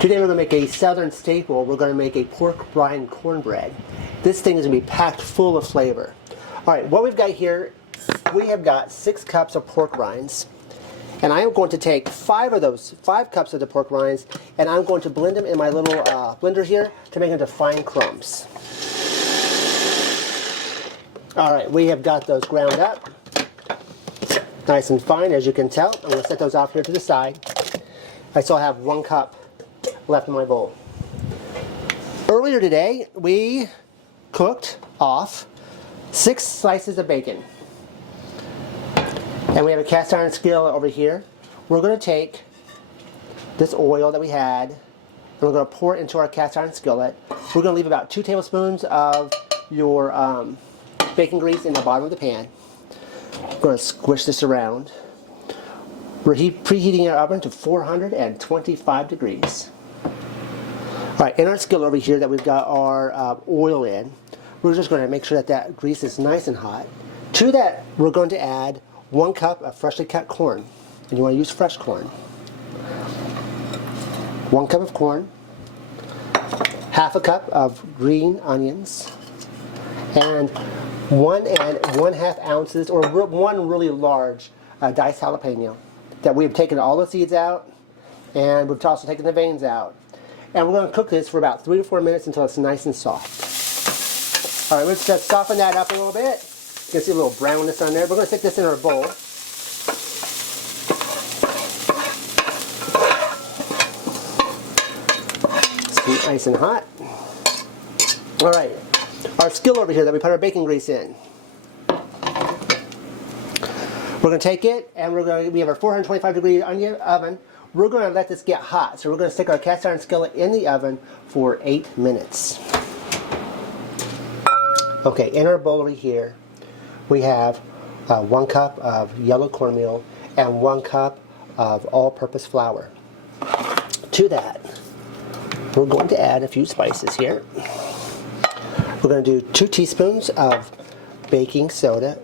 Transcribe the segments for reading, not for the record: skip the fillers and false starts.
Today we're going to make a southern staple. We're going to make a pork rind cornbread. This thing is going to be packed full of flavor. All right, what we've got here, we have got 6 cups of pork rinds. And I am going to take 5 cups of the pork rinds, and I'm going to blend them in my little blender here to make them into fine crumbs. All right, we have got those ground up. Nice and fine, as you can tell. I'm going to set those off here to the side. I still have 1 cup left in my bowl. Earlier today, we cooked off 6 slices of bacon. And we have a cast iron skillet over here. We're going to take this oil that we had, and we're going to pour it into our cast iron skillet. We're going to leave about 2 tablespoons of your bacon grease in the bottom of the pan. We're going to squish this around. We're preheating our oven to 425 degrees. All right, in our skillet over here that we've got our oil in, we're just going to make sure that that grease is nice and hot. To that, we're going to add 1 cup of freshly cut corn, and you want to use fresh corn. 1 cup of corn, ½ cup of green onions, and 1 1/2 ounces, or 1 really large diced jalapeno that we've taken all the seeds out, and we've also taken the veins out. And we're going to cook this for about 3 to 4 minutes until it's nice and soft. All right, let's just soften that up a little bit. You can see a little brownness on there. We're going to stick this in our bowl. It's nice and hot. All right, our skillet over here that we put our bacon grease in. We're going to take it, and we have our 425 degree oven. We're going to let this get hot. So we're going to stick our cast iron skillet in the oven for 8 minutes. Okay, in our bowl over here, we have 1 cup of yellow cornmeal and 1 cup of all-purpose flour. To that, we're going to add a few spices here. We're going to do 2 teaspoons of baking soda.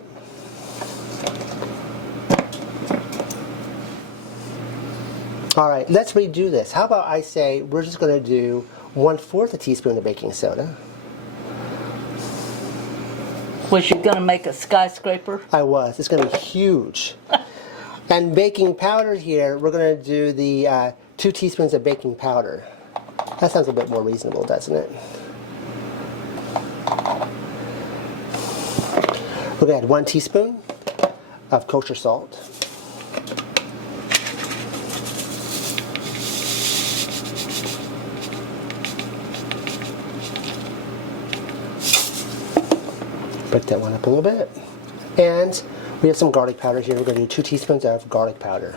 All right, let's redo this. How about I say we're just going to do 1/4 teaspoon of baking soda. Was you going to make a skyscraper? I was. It's going to be huge. And baking powder here, we're going to do the 2 teaspoons of baking powder. That sounds a bit more reasonable, doesn't it? We're going to add 1 teaspoon of kosher salt. Break that one up a little bit. And we have some garlic powder here. We're going to do 2 teaspoons of garlic powder.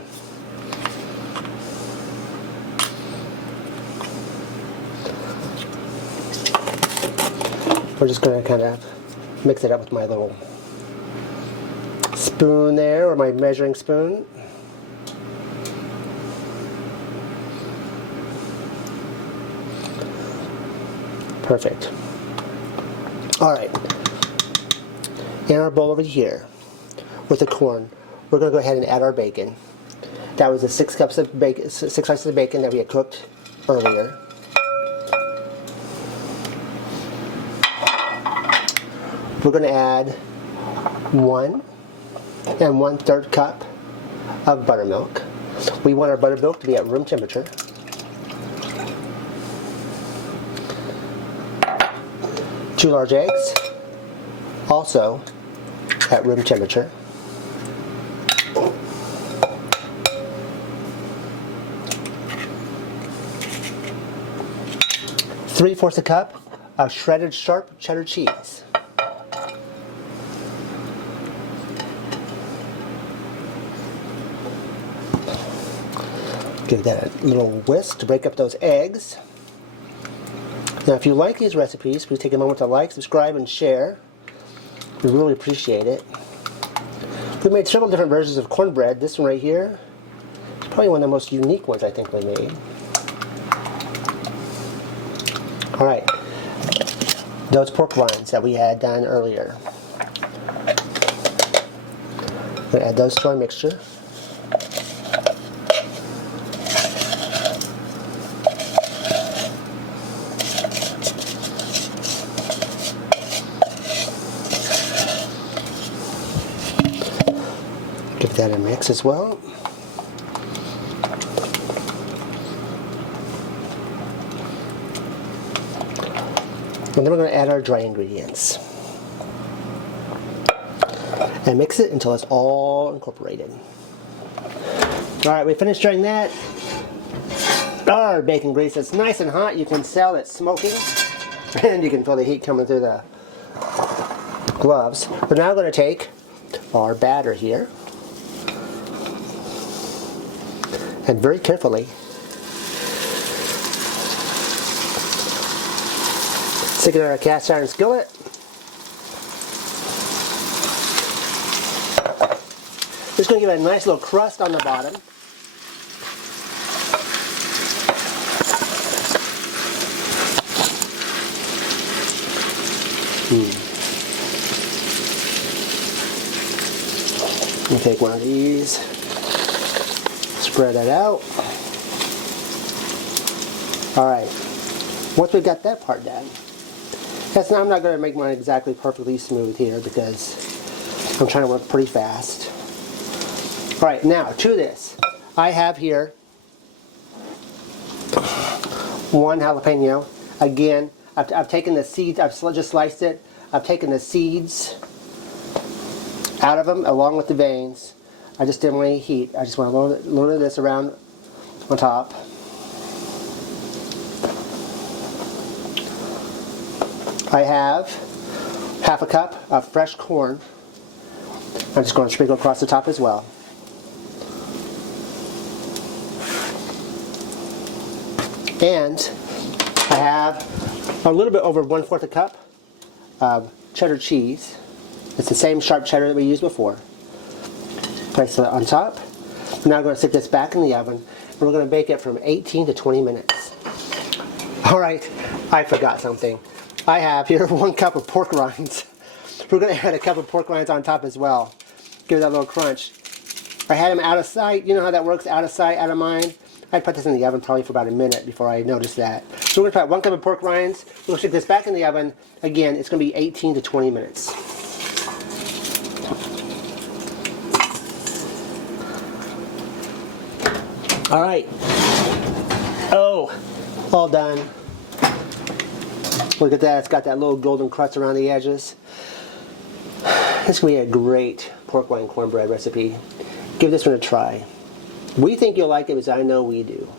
We're just going to kind of mix it up with my little spoon there, or my measuring spoon. Perfect. All right. In our bowl over here, with the corn, we're going to go ahead and add our bacon. That was the 6 cups of bacon, 6 slices of bacon that we had cooked earlier. We're going to add 1 1/3 cup of buttermilk. We want our buttermilk to be at room temperature. 2 large eggs, also at room temperature. 3/4 cup of shredded sharp cheddar cheese. Give that a little whisk to break up those eggs. Now, if you like these recipes, please take a moment to like, subscribe, and share. We really appreciate it. We made several different versions of cornbread. This one right here is probably one of the most unique ones I think we made. All right, those pork rinds that we had done earlier. I'm going to add those to our mixture. that a mix as well. And then we're going to add our dry ingredients. And mix it until it's all incorporated. Alright, we finished doing that. Our bacon grease is nice and hot. You can tell it's smoking. And you can feel the heat coming through the gloves. We're now going to take our batter here. And very carefully stick it in our cast iron skillet. Just going to give it a nice little crust on the bottom. You take one of these, spread it out. Alright, once we got that part done, I'm not going to make mine exactly perfectly smooth here because I'm trying to work pretty fast. Alright, now to this, I have here one jalapeno. Again, I've taken the seeds, I've just sliced it. I've taken the seeds out of them along with the veins. I just didn't want any heat. I just want a little of this around on top. I have half a cup of fresh corn. I'm just going to sprinkle across the top as well. And I have a little bit over 1/4 a cup of cheddar cheese. It's the same sharp cheddar that we used before. Place it on top. We're now going to stick this back in the oven. And we're going to bake it from 18 to 20 minutes. Alright, I forgot something. I have here 1 cup of pork rinds. We're going to add a cup of pork rinds on top as well. Give it that little crunch. I had them out of sight. You know how that works, out of sight, out of mind. I'd put this in the oven probably for about a minute before I noticed that. So we're going to put 1 cup of pork rinds. We'll stick this back in the oven. Again, it's going to be 18 to 20 minutes. Alright. Oh, all done. Look at that, it's got that little golden crust around the edges. This is going to be a great pork rind cornbread recipe. Give this one a try. We think you'll like it because I know we do.